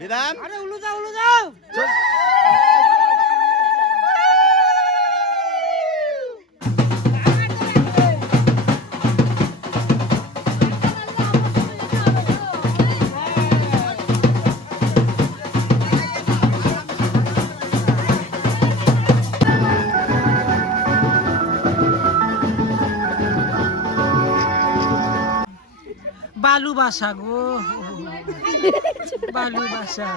বিধান আরে উলু যাও উলু যাও। বালু বাসা গো, বালু বাসা।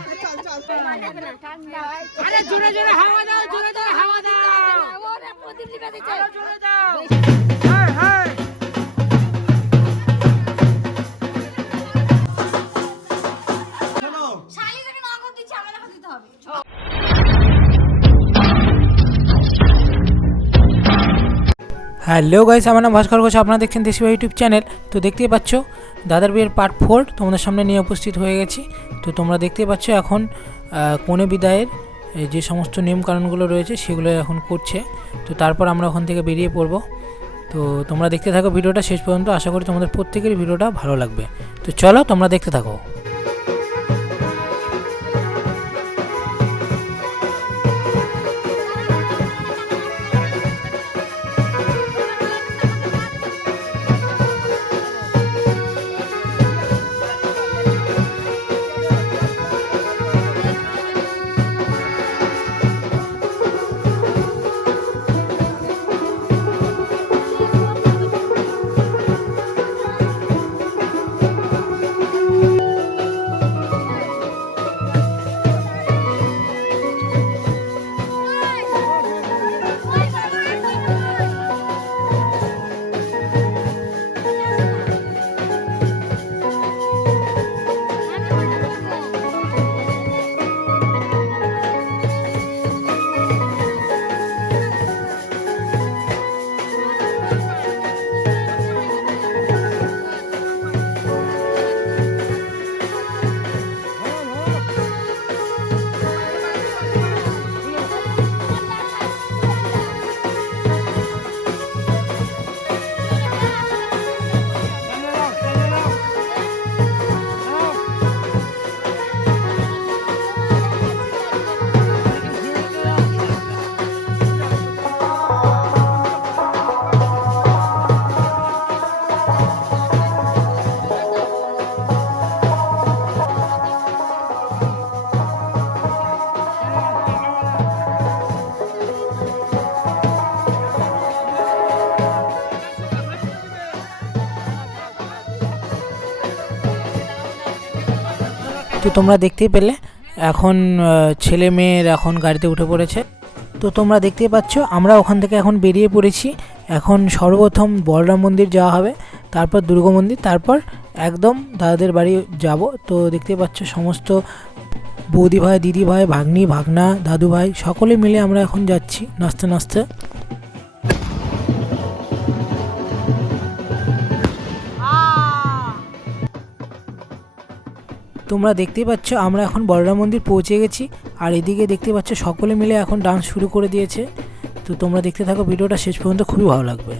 আরে জোরে জোরে হাওয়া দাও, জোরে জোরে হাওয়া দাও, জোরে দাও। হ্যাঁ হ্যাঁ হ্যালো গাইস, আমার নাম ভাস্কর ঘোষ, আপনারা দেখছেন দেশি ভাই ইউটিউব চ্যানেল। তো দেখতেই পাচ্ছ দাদার বিয়ের পার্ট 4 তোমাদের সামনে নিয়ে উপস্থিত হয়ে গেছি। তো তোমরা দেখতেই পাচ্ছ এখন কনে বিদায়ের যে সমস্ত নিয়মকানুনগুলো রয়েছে সেগুলো এখন করছে। তো তারপর আমরা ওখান থেকে বেরিয়ে পড়ব। তো তোমরা দেখতে থাকো ভিডিওটা শেষ পর্যন্ত, আশা করি তোমাদের প্রত্যেকেরই ভিডিওটা ভালো লাগবে। তো চলো তোমরা দেখতে থাকো। তো তোমরা দেখতেই পেলে এখন ছেলে মেয়ের এখন গাড়িতে উঠে পড়েছে। তো তোমরা দেখতেই পাচ্ছ আমরা ওখান থেকে এখন বেরিয়ে পড়েছি। এখন সর্বপ্রথম বলরাম মন্দির যাওয়া হবে, তারপর দুর্গা মন্দির, তারপর একদম দাদাদের বাড়ি যাব। তো দেখতেই পাচ্ছ সমস্ত বৌদি ভাই, দিদি ভাই, ভাগ্নি, ভাগনা, দাদু ভাই সকলে মিলে আমরা এখন যাচ্ছি নাচতে নাচতে। তোমরা দেখতেই পাচ্ছ আমরা এখন বলরাম মন্দির পৌঁছে গেছি, আর এদিকে দেখতে পাচ্ছ সকলে মিলে এখন ডান্স শুরু করে দিয়েছে। তো তোমরা দেখতে থাকো ভিডিওটা শেষ পর্যন্ত, খুবই ভালো লাগবে।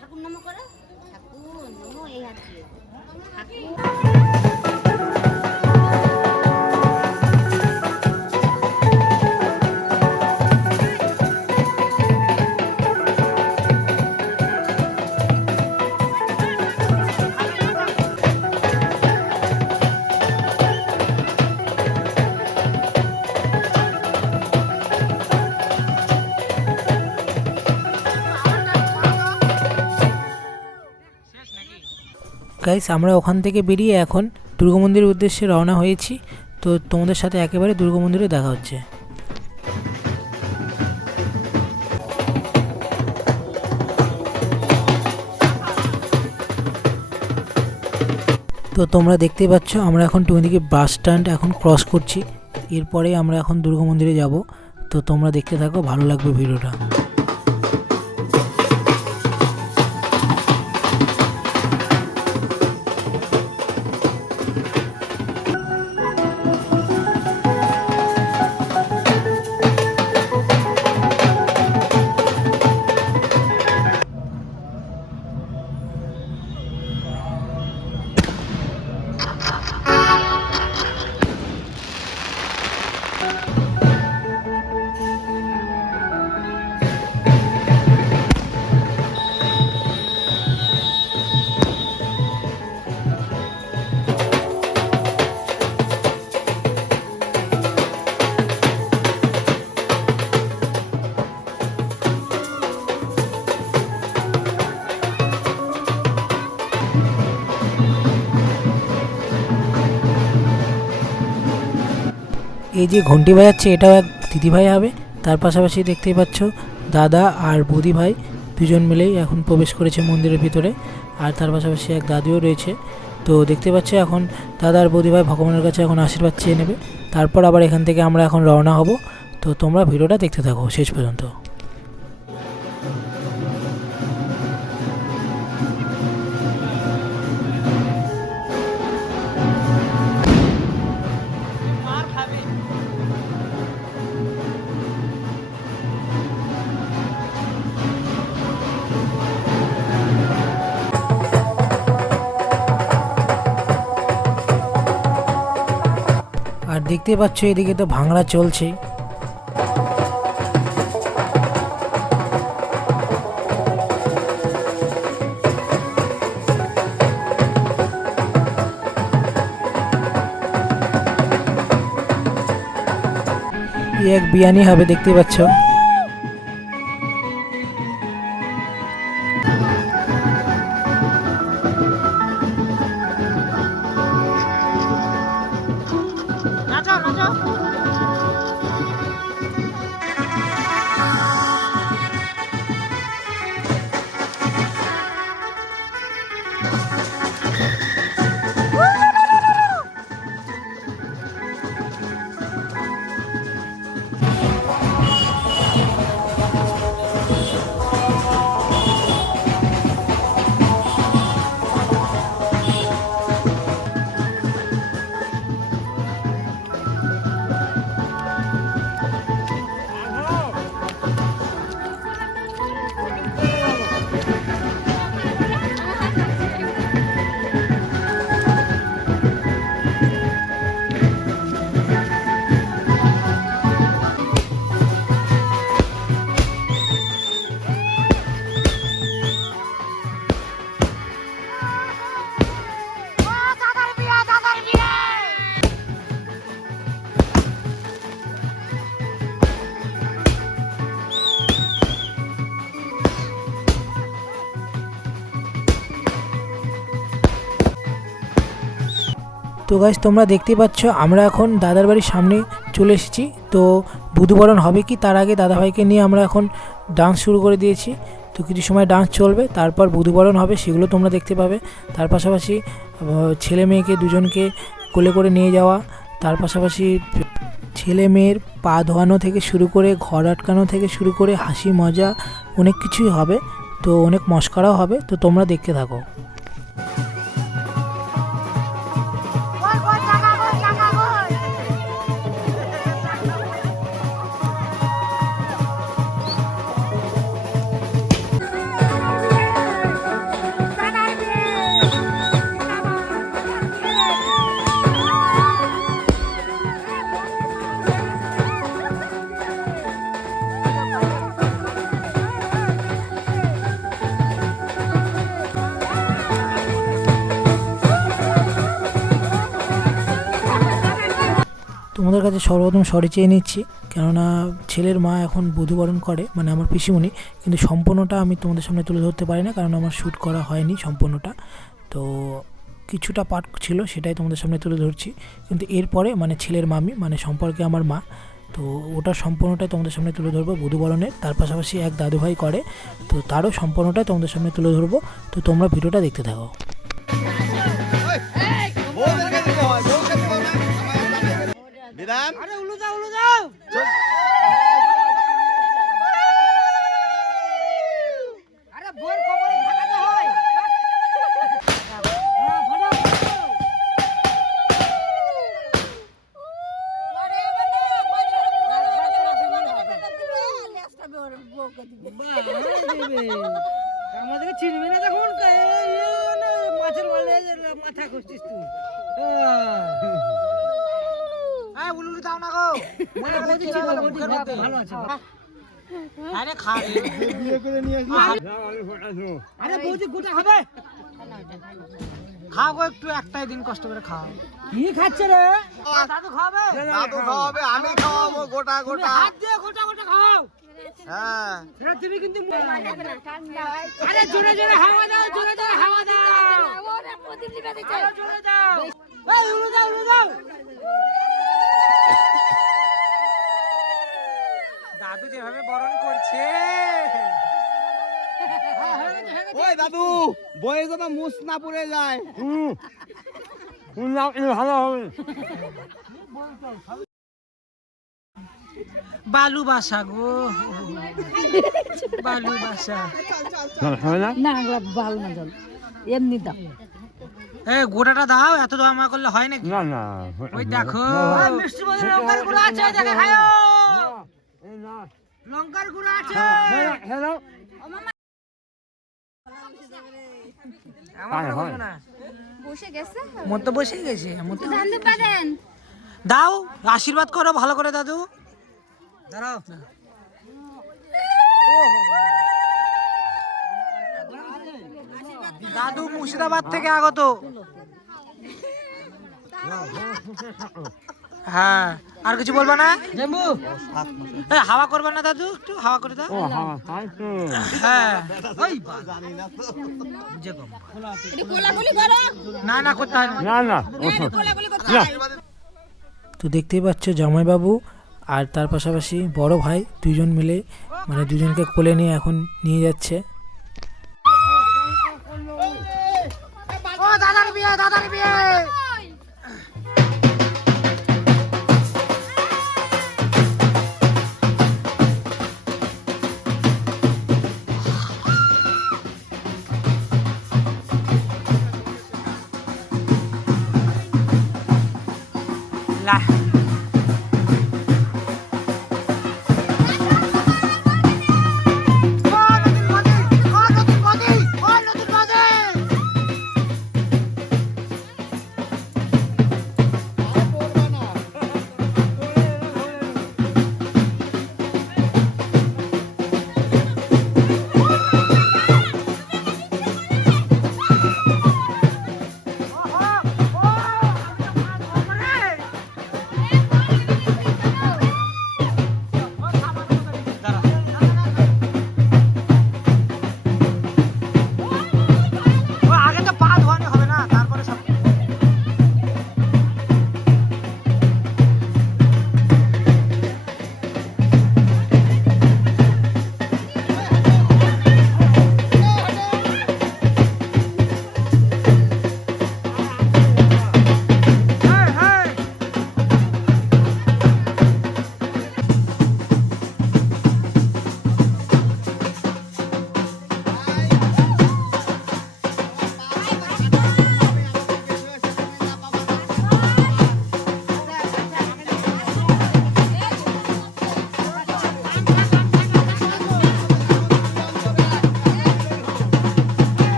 ঠাকুর নমো করো, ঠাকুর নমো, এই হাত দিয়ে ঠাকুর। গাইস আমরা ওখান থেকে বেরিয়ে এখন দুর্গা মন্দিরের উদ্দেশ্যে রওনা হয়েছি। তো তোমাদের সাথে একেবারে দুর্গা মন্দিরে দেখা হচ্ছে। তো তোমরা দেখতেই পাচ্ছ আমরা এখন টুঙ্গিদিঘি বাস স্ট্যান্ড এখন ক্রস করছি। এরপরে আমরা এখন দুর্গা মন্দিরে যাব। তো তোমরা দেখতে থাকো, ভালো লাগবে ভিডিওটা। এই যে ঘন্টি বাজাচ্ছে এটাও এক দিদিভাই হবে। তার পাশাপাশি দেখতেই পাচ্ছ দাদা আর বৌদি ভাই দুজন মিলেই এখন প্রবেশ করেছে মন্দিরের ভিতরে। আর তার পাশাপাশি এক দাদিও রয়েছে। তো দেখতে পাচ্ছ এখন দাদা আর বৌদি ভাই ভগবানের কাছে এখন আশীর্বাদ চেয়ে নেবে। তারপর আবার এখান থেকে আমরা এখন রওনা হব। তো তোমরা ভিডিওটা দেখতে থাকো শেষ পর্যন্ত। আর দেখতে পাচ্ছ এদিকে তো ভাঙড়া চলছে। এক বিয়ানি হবে দেখতে পাচ্ছ। তো গাইস তোমরা দেখতেই পাচ্ছ আমরা এখন দাদার বাড়ির সামনে চলে এসেছি। তো বুধবরণ হবে কি তার আগে দাদাভাইকে নিয়ে আমরা এখন ডান্স শুরু করে দিয়েছি। তো কিছু সময় ডান্স চলবে, তারপর বুধবরণ হবে, সেগুলো তোমরা দেখতে পাবে। তার পাশাপাশি ছেলে মেয়েকে দুজনকে কোলে করে নিয়ে যাওয়া, তার পাশাপাশি ছেলে মেয়ের পা ধোয়ানো থেকে শুরু করে ঘর আটকানো থেকে শুরু করে হাসি মজা অনেক কিছুই হবে। তো অনেক মস্করাও হবে। তো তোমরা দেখতে থাকো। তোমাদের কাছে সর্বপ্রথম সরি চেয়ে নিচ্ছি, কেননা ছেলের মা এখন বধূবরণ করে, মানে আমার পিসিমণি, কিন্তু সম্পূর্ণটা আমি তোমাদের সামনে তুলে ধরতে পারি না, কারণ আমার শ্যুট করা হয়নি সম্পূর্ণটা। তো কিছুটা পার্ট ছিল সেটাই তোমাদের সামনে তুলে ধরছি, কিন্তু এরপরে মানে ছেলের মামি মানে সম্পর্কে আমার মা, তো ওটা সম্পূর্ণটাই তোমাদের সামনে তুলে ধরবো বধূবরণের। তার পাশাপাশি এক দাদুভাই করে, তো তারও সম্পূর্ণটাই তোমাদের সামনে তুলে ধরবো। তো তোমরা ভিডিওটা দেখতে থাকো। মাথা করছিস তুই উলুলু দাও না গো মানে বৌদি ছিল মুখের মধ্যে ভালো আছে আরে খা বিয়ে করে নিয়ে আসি আরে বৌদি গোটা হবে খাও গো একটু একটাই দিন কষ্ট করে খাও কি খাচ্ছে রে দাদু খাবে আমি খাওয়াবো গোটা গোটা হাত দিয়ে গোটা গোটা খাও হ্যাঁ রে তুমি কিন্তু আরে জোরে জোরে হাওয়া দাও জোরে জোরে হাওয়া দাও ওরে প্রদীপ লিবা দিচ্ছে জোরে দাও এই উলু দাও দাদু যেভাবে বরণ করছে ওই দাদু বয়ে যেন মুছ না পড়ে যায় ভালো হবে বালু বাসা গো বালু বাসা না ভালো না জল এমনি দাও গোটাটা দাও এত দামা করলে হয় নাকি না না ওই দেখো মিষ্টি মধ্যে লঙ্কার গুঁড়ো আছে দেখে খাও লঙ্কার গুঁড়ো আছে হ্যালো বসে গেছে মত তো বসে গেছে ধান দিবা দেন দাও আশীর্বাদ করো ভালো করে দাদু দাঁড়াও দাদু মুর্শিদাবাদ থেকে আগত হ্যাঁ আর কিছু বলবো না হাওয়া করবে না দাদু একটু হাওয়া করে দাও হ্যাঁ না না করতে হয় না তো দেখতেই পাচ্ছ জামাইবাবু আর তার পাশাপাশি বড় ভাই দুজন মিলে মানে দুজনকে কোলে নিয়ে এখন নিয়ে যাচ্ছে। দাদার বিয়ে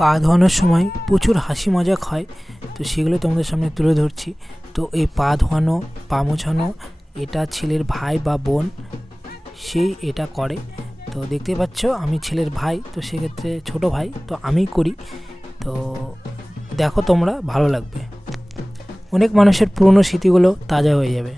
পা ধোয়ানোর সময় প্রচুর হাসি মজাক হয়, তো সেগুলো তোমাদের সামনে তুলে ধরছি। তো এই পা ধোয়ানো, পা মোছানো, এটা ছেলের ভাই বা বোন সেই এটা করে। তো দেখতে পাচ্ছ আমি ছেলের ভাই, তো সেক্ষেত্রে ছোট ভাই, তো আমিই করি। তো দেখো তোমরা, ভালো লাগবে। অনেক মানুষের পুরনো স্মৃতিগুলো তাজা হয়ে যাবে।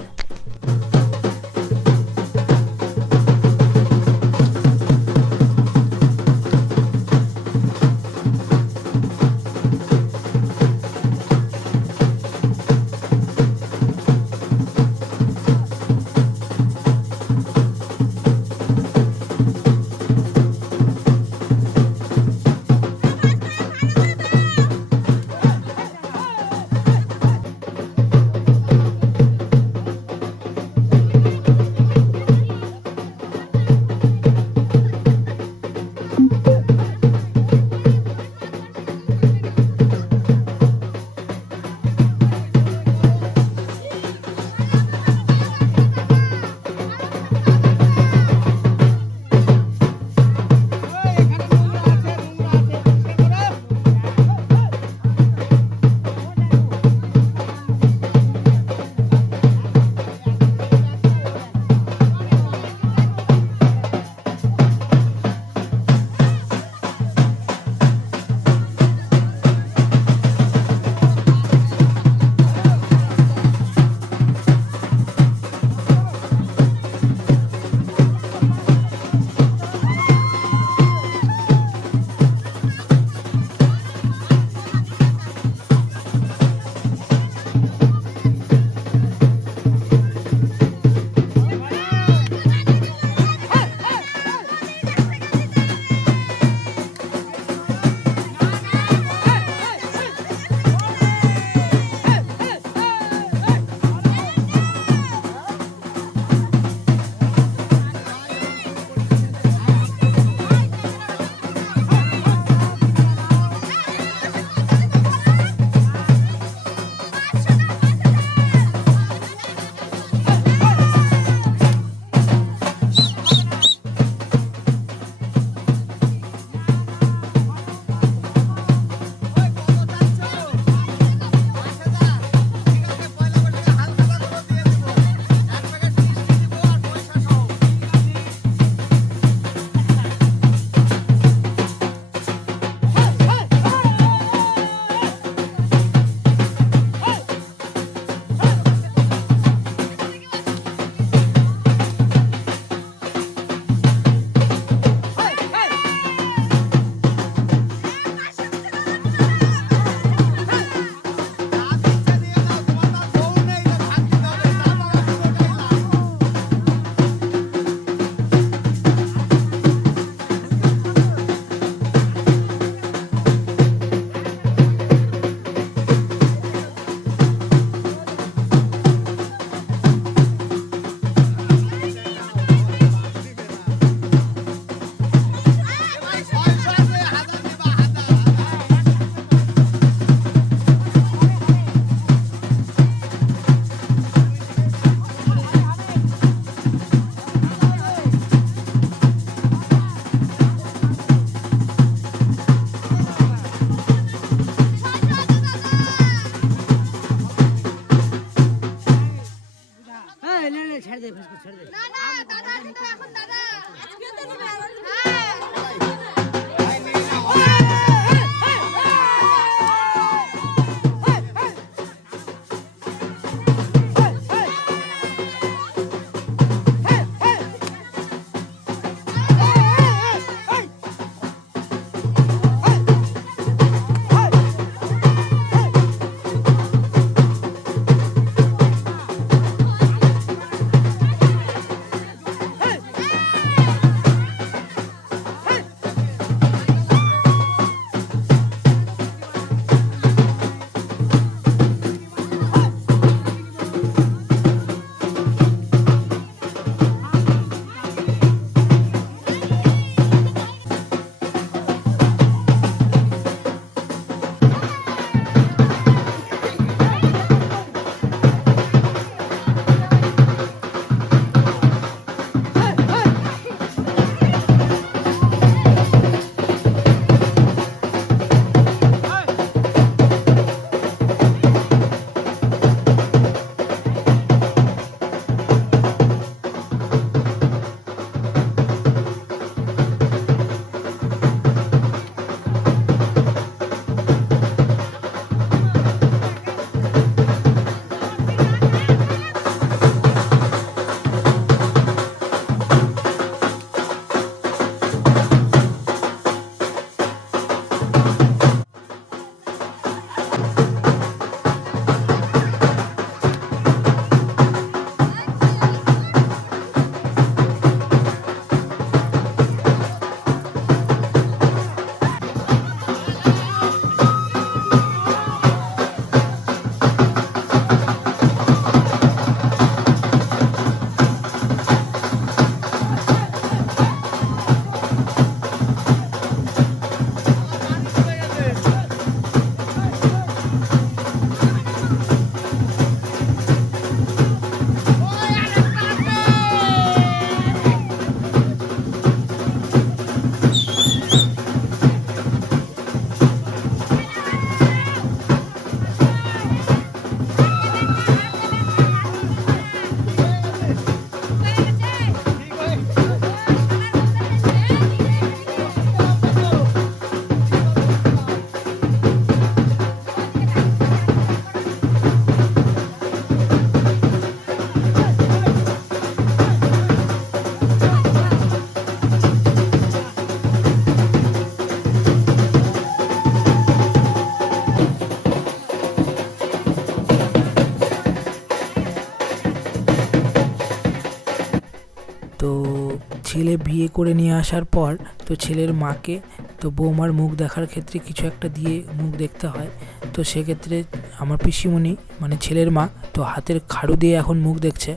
ছেলে বিয়ে করে নিয়ে আসার পর তো ছেলের মাকে তো বৌমার মুখ দেখার ক্ষেত্রে কিছু একটা দিয়ে মুখ দেখতে হয়। তো সেক্ষেত্রে আমার পিসিমণি মানে ছেলের মা তো হাতের খাড়ু দিয়ে এখন মুখ দেখছে।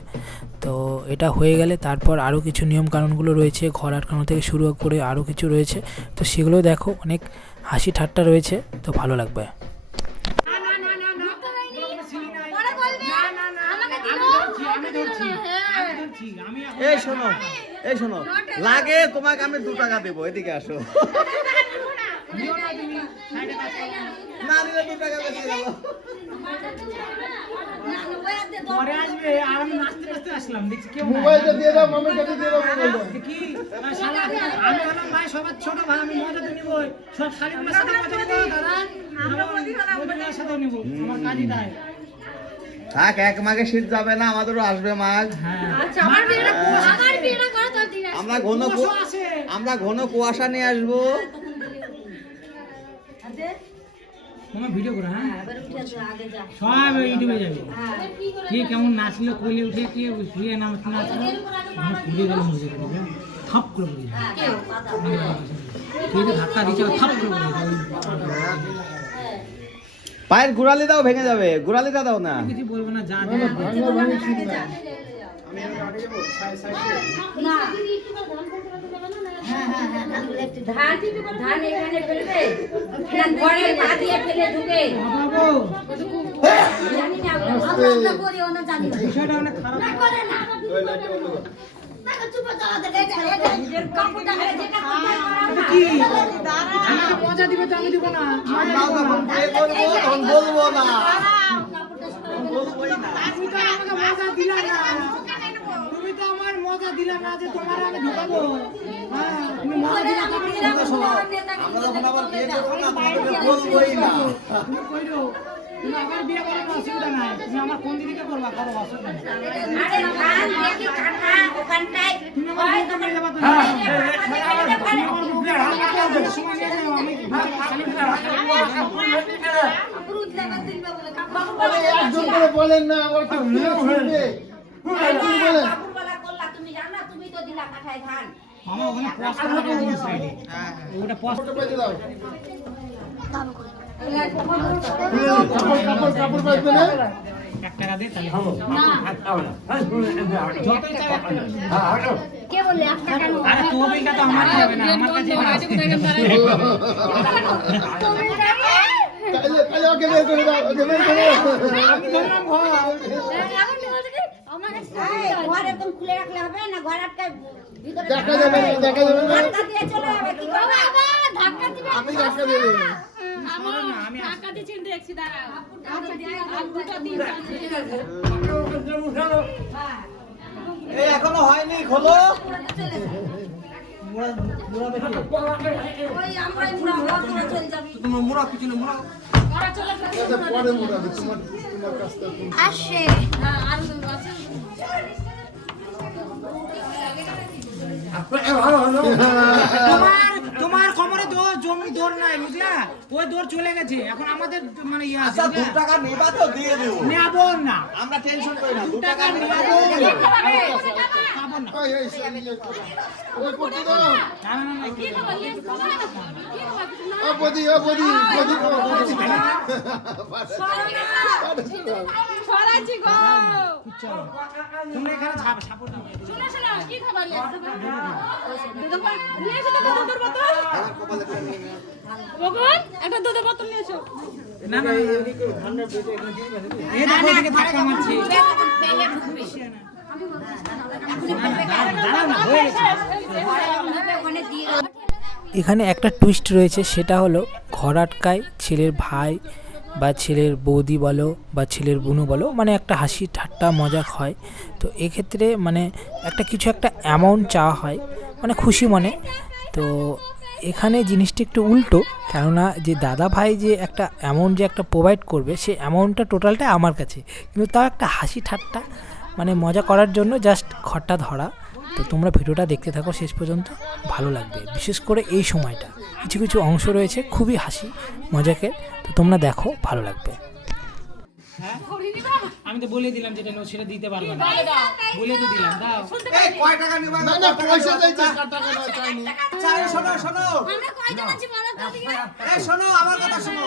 তো এটা হয়ে গেলে তারপর আরও কিছু নিয়মকানুনগুলো রয়েছে, ঘর আটকানো থেকে শুরু করে আরও কিছু রয়েছে। তো সেগুলো দেখো, অনেক হাসি ঠাট্টা রয়েছে, তো ভালো লাগবে। এই শোনো, এই শোনো, লাগে তোমাকে আমি 2 টাকা দেবো, এদিকে আসো। না দিলে 2 টাকা বেশি দেবো। পরে আসবে আর আমি নাচতে নাচতে আসলাম, দেখছি কেউ মোবাইলটা দিয়ে দাও, মামির কাছে দিয়ে দাও মোবাইলটা। কি আমি বললাম ভাই সবার ছোট ভাই, আমি মজা তো নিব, সব শালিগুলোর সাথে মজা নিব দাদা, আমার সাথে নিব, আমার কাজই তাই। থাক, 1 মাঘে শীত যাবে না, আমাদেরও আসবে মাঘ। আমরা ঘন কুয়াশা নিয়ে আসবো। তোমার ভিডিও করো, হ্যাঁ সব ইউটিউবে যাবে। কে কেমন নাচলো, কোলে উঠে কে শুয়ে নাচলো, ঘুরে গেল মজা করে থাপ করে বলি, কে ধাক্কা দিচ্ছে থাপ করে বলি। পায়ের গোড়ালি দাও, ভেঙে যাবে, গোড়ালিটা দাও না। কিছু বলবো না, যা ধান এখানে ফেলবে, ঘরের পা দিয়ে ফেলে ঢুকে জানি না, আমরা করি ওনা জানি না, বিষয়টা অনেক খারাপ। না করে না চুপ চালাতে গেছে কাপড়টা হয়ে যেটা কি আমাকে মজা দিবে তো আমি দিব না, বলবো না, তুমি তো আমাকে মজা দিলা না, তুমি তো আমার মজা দিলা না যে তোমার আমি ঢুকাবো। হ্যাঁ তুমি মজা দিলা না, বলবোই না। তুমি কইরো, তুমি আবার বিয়ে করো না, অসুবিধা নাই, তুমি আমার কোন দিকে করবা করো, অসুবিধা নাই। আরে ধান দেখি কাটা ওখানটায় তুমি আমার মুখে মেরে দেবা তো, তুমি আমার মুখে হালকা সময় নিয়ে যাও, আমি পুরুত লাগা দিবা বলে কাপড় আরে একজন করে বলেন না, আবার তো শুনবে। একজন বলেন। কাপড়ওয়ালা করলা, তুমি জানো না, তুমি তো দিলা কাটায় ধান। মামা ওখানে পোস্ট করে দিন সাইডে, ওটা পোস্ট কাপড় পাইতে দাও। কাপড় কাপড় পাইতে না। 1 টাকা দে তাহলে যতই চাই 1 টাকা। কে বললে 1 টাকা নো? আরে তোবিলটা তো আমারই হবে না, আমার কাছে তাহলে ওকে বের করে দাও, ওকে বের করে দাও। আমি ধরলাম ঘর। ঘর একদম খুলে রাখলে হবে না, ঘর আটকায় ভিতরে দেখা যাবে না, দেখা যাবে না। ধাক্কা দিয়ে চলে যাবে, কি করবে? ধাক্কা দিবে, আমি ধাক্কা দিয়ে দেবো। আমি এই এখনো হয়নি, খোলো। ওই আমরাই মুড়া মুড়া করে চলে যাবি। তুমি মুড়া পিছনে মুড়া। আচ্ছা, পরে মোটাবে, তোমার কাজটা তুমি। আসে তোমার কোমরে জমি দৌড় নাই, বুঝলা, ওই দৌড় চলে গেছে, এখন আমাদের মানে ইয়ে আছে, আচ্ছা 2 টাকা নিবা তো দিয়ে দেবো, নেবো না, আমরা টেনশন করি না। 2 টাকা নেবো নিবা। খাবো না। ওই, ওই, ওকে করতে দাও। না, না, না, না, কি ও বদি, ও বদি, বদি, ও বদি। ছড়াইছি গো। চলো, তোমরা এখানে সাপোর্ট দিও। শোনো শোনো, কি খাবার নিয়ে আসছো? নিয়ে এসো তো দুধের বোতল। বকুন, একটা দুধের বোতল নিয়ে এসো। না, না, এই দেখো এদিকে ধাক্কা মারছে। পেলে ঢুকবি দাঁড়াও না, হয়ে গেছে। ওখানে দিয়ে এখানে একটা টুইস্ট রয়েছে, সেটা হলো ঘর আটকায় ছেলের ভাই বা ছেলের বৌদি বলো বা ছেলের বোনও বলো, মানে একটা হাসি ঠাট্টা মজাক হয়। তো এক্ষেত্রে মানে কিছু একটা অ্যামাউন্ট চাওয়া হয়, মানে খুশি মনে। তো এখানে জিনিসটা একটু উল্টো, কেননা যে দাদা ভাই যে একটা অ্যামাউন্ট যে একটা প্রোভাইড করবে, সে অ্যামাউন্টটা টোটালটা আমার কাছে, কিন্তু তাও একটা হাসি ঠাট্টা মানে মজা করার জন্য জাস্ট ঘরটা ধরা। তো তোমরা ভিডিওটা দেখতে থাকো শেষ পর্যন্ত, ভালো লাগবে। বিশেষ করে এই সময়টা কিছু কিছু অংশ রয়েছে খুবই হাসি মজাকের, তো তোমরা দেখো, ভালো লাগবে। হ্যাঁ ঘুরি নিবা আমি তো বলে দিলাম যেটা সেটা দিতে পারবো না বলে দাও বলে তো দিলাম দাও এই কয় টাকা নিবা না না পয়সা চাইছে, টাকা না চাইনি। আচ্ছা শোনো শোনো আমরা কয়টা আছি বলো তো দিকে এই শোনো আমার কথা শোনো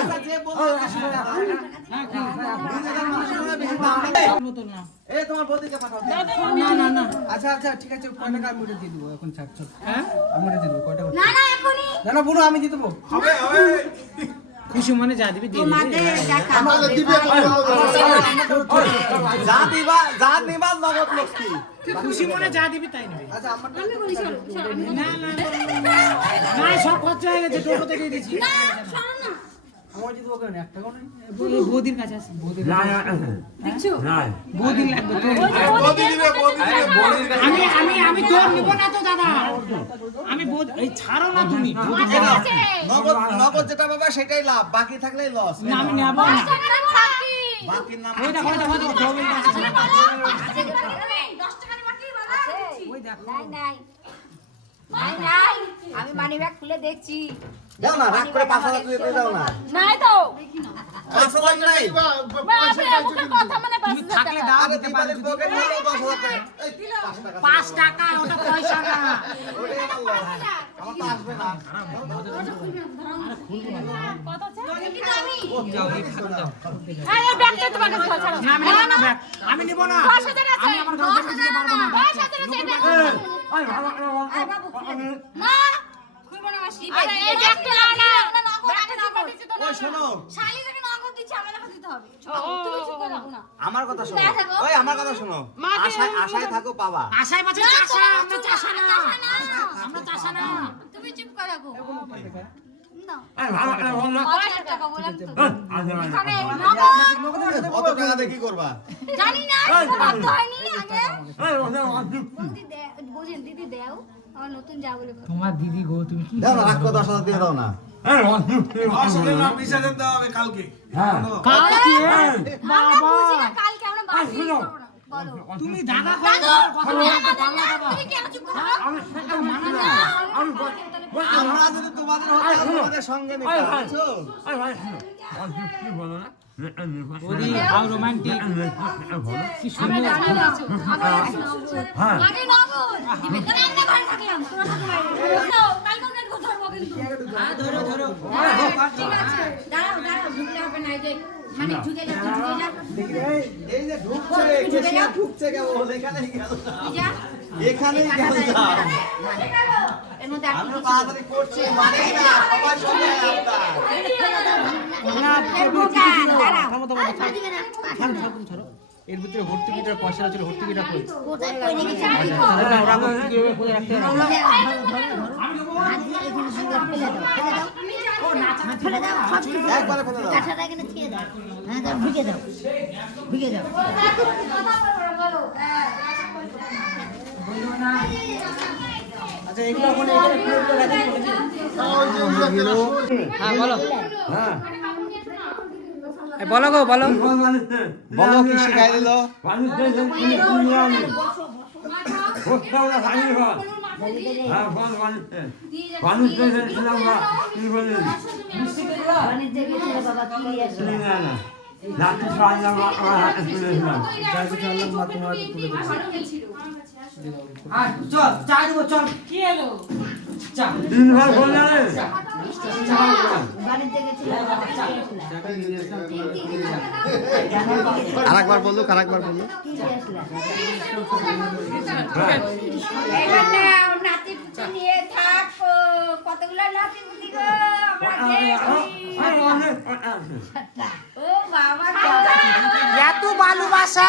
আচ্ছা যে বলবো শোনো হ্যাঁ কি নিজেদের মানুষের বেশি দাম নেই। বোতল না এই তোমার বৌদিকে পাঠাও না না না আচ্ছা আচ্ছা ঠিক আছে কয় টাকা আমি ওটা দিয়ে দেবো এখন ছাড় চল হ্যাঁ আমি ওটা দিয়ে দেবো কয় টাকা না না এখনি না না বুড়ো আমি দিয়ে দেবো খুশি মনে যা দিবি দিয়ে দিবি আমাদের দিবে যা নিবা নগদ লক্ষ্মী খুশি মনে যা দিবি তাই নিবি আচ্ছা আমার আমি বলি চলো চলো আমি না না না সব খরচা হয়ে গেছে টোটোতে দিয়ে দিয়েছি শোনো না আমার যদি ওকে এক টাকাও নেই বৌদির কাছে আছে বৌদির দেখছো বৌদির লাগবে তোর বৌদি দিবে আমি আমি আমি তোর নিব না তো দাদা আমি এই ছাড়ো না তুমি আছে নগদ নগদ যেটা পাবা সেটাই লাভ বাকি থাকলেই লস না আমি নেব না বাকি না ওই দেখো জমির কাছে আছে। 10 টাকা বাকি বাবা ওই দেখো নাই নাই নাই নাই আমি মানি ব্যাগ খুলে দেখছি দাও না রাগ করে 5000 দিয়ে দাও না নাই তো 5000 নাই বাপরে মুখে কথা মানে 5000 থাকলে টাকা দাও আরে দিতে পারি দীপালির পকেট নিয়ে 10000 টাকা এই 5 টাকা 5 টাকা ওটা পয়সা না ওটাই আমার লস আমার তো আসবে না কত আছে কিন্তু আমি যাও এই খাতা দাও এই ব্যাগটা তোমার কাছে ছাড়ো না আমি নেব না ব্যাগ আমি নেব না 10,000 আছে আমি আমার গার্লফ্রেন্ড দিতে পারবো না 10,000 আছে ওই ভালো আরে বাবু খুলে দে না খুলবো না মাসি আরে এই ব্যাগটা নাও না ব্যাগটা নগদ দিতে তো না ওই শোনো শালি থেকে নগদ দিচ্ছে আমার টাকা দিতে হবে তুমি চুপ করে রাখো না আমার কথা শোনো না থাকো। ওই আমার কথা শোনো আশায় আশায় থাকো পাবা আশায় বাজে চাষা আমরা চাষা না আমরা চাষা না তুমি চুপ করে রাখো না টাকা বললাম তো অত টাকা দিয়ে কি করবা জানি না বাধ্য হয়নি আগে বৌদি দে বুঝেন দিদি দেও আমার নতুন যা বলে তোমার দিদি গো তুমি কি দাও না রাগ করে 10000 দিয়ে দাও না আমরা বুঝি না কালকে আমরা বাসি করব না বলো তুমি দাদা করো কথা বলতে পারলা বাবা তুমি কেন চুপ করো আমরা যদি তোমাদের হতো তোমাদের সঙ্গে নিতাম বুঝছো ওদি হাউ রোমান্টিক কি সুন্দর আগে নগদ দিবে তো আমরা ঘরে থাকলাম তোমরা থাকো বাইরে নাও কালকে নেট কথা ধরবো কিন্তু হ্যাঁ ধরো ধরো ঠিক আছে দাঁড়াও দাঁড়াও ঢুকলে হবে না এই যে মানে ঢুকে যা এই যে ঢুকছে কেশিয়া ঢুকছে কেবল এখানেই গেল তুই যা এখানেই গেল এর মধ্যে আর আমি তাড়াতাড়ি করছি মানে না সবার সঙ্গে আপনার এর ভিতরে ভর্তি কিটার পয়সা ছিল ভর্তি কিটা কই কোথায় কই নাকি চাই ওরা কি হবে কোথায় রাখতে হবে ফেলে দাও সব কিছু একবারে ফেলে দাও কাঁঠাটা এখানে ছিঁড়ে দাও হ্যাঁ দাও ঢুকে দাও ঢুকে দাও আচ্ছা এগুলো এখন এখানে প্লেটটা রাখি হ্যাঁ বলো বলো গো বলো বলো কি শিখাই দিল বাণিজ্য গেছিল বাবা কি আসলো চল চা দিব চল কি এলো চা বাণিজ্য গেছিল আরেকবার বললো আরেকবার বললো কি আসলো নাতি পুতি নিয়ে থাক কতগুলো নাতি পুতি গো ও বাবা এত ভালোবাসা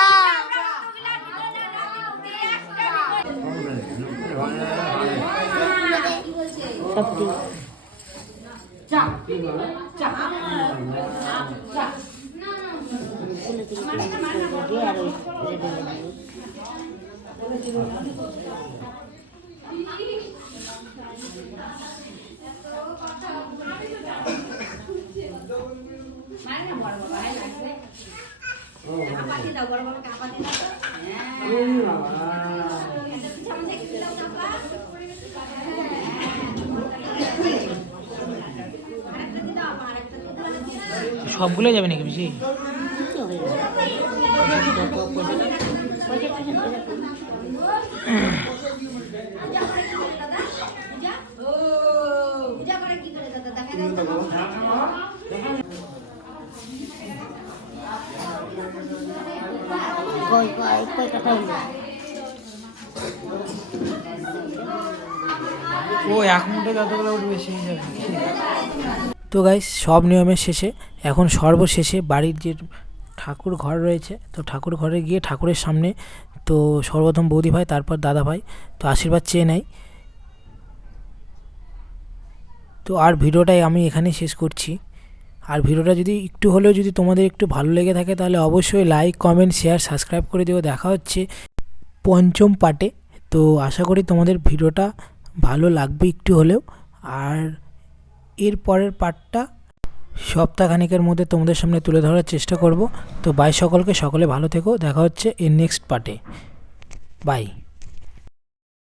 সবগুলো যাবে নাকি বেশি পূজা করে কি করে দাদা দেখা ও এক মুঠে যতগুলো উঠবে সেই যাবে। তো গাইস সব নিয়মের শেষে এখন সর্বশেষে বাড়ির যে ঠাকুর ঘর রয়েছে, তো ঠাকুর ঘরে গিয়ে ঠাকুরের সামনে তো সর্বপ্রথম বৌদি ভাই, তারপর দাদা ভাই তো আশীর্বাদ চেয়ে নেয়। তো আর ভিডিওটাই আমি এখানেই শেষ করছি। আর ভিডিওটা যদি একটু হলেও যদি তোমাদের একটু ভালো লেগে থাকে তাহলে অবশ্যই লাইক, কমেন্ট, শেয়ার, সাবস্ক্রাইব করে দিও। দেখা হচ্ছে পঞ্চম পার্টে। তো আশা করি তোমাদের ভিডিওটা ভালো লাগবে একটু হলেও। আর এর পরের পার্টটা সপ্তাহখানেকের মধ্যে তোমাদের সামনে তুলে ধরার চেষ্টা করব। তো বাই সকলকে, সকলে ভালো থেকো। দেখা হচ্ছে এর নেক্সট পার্টে। বাই।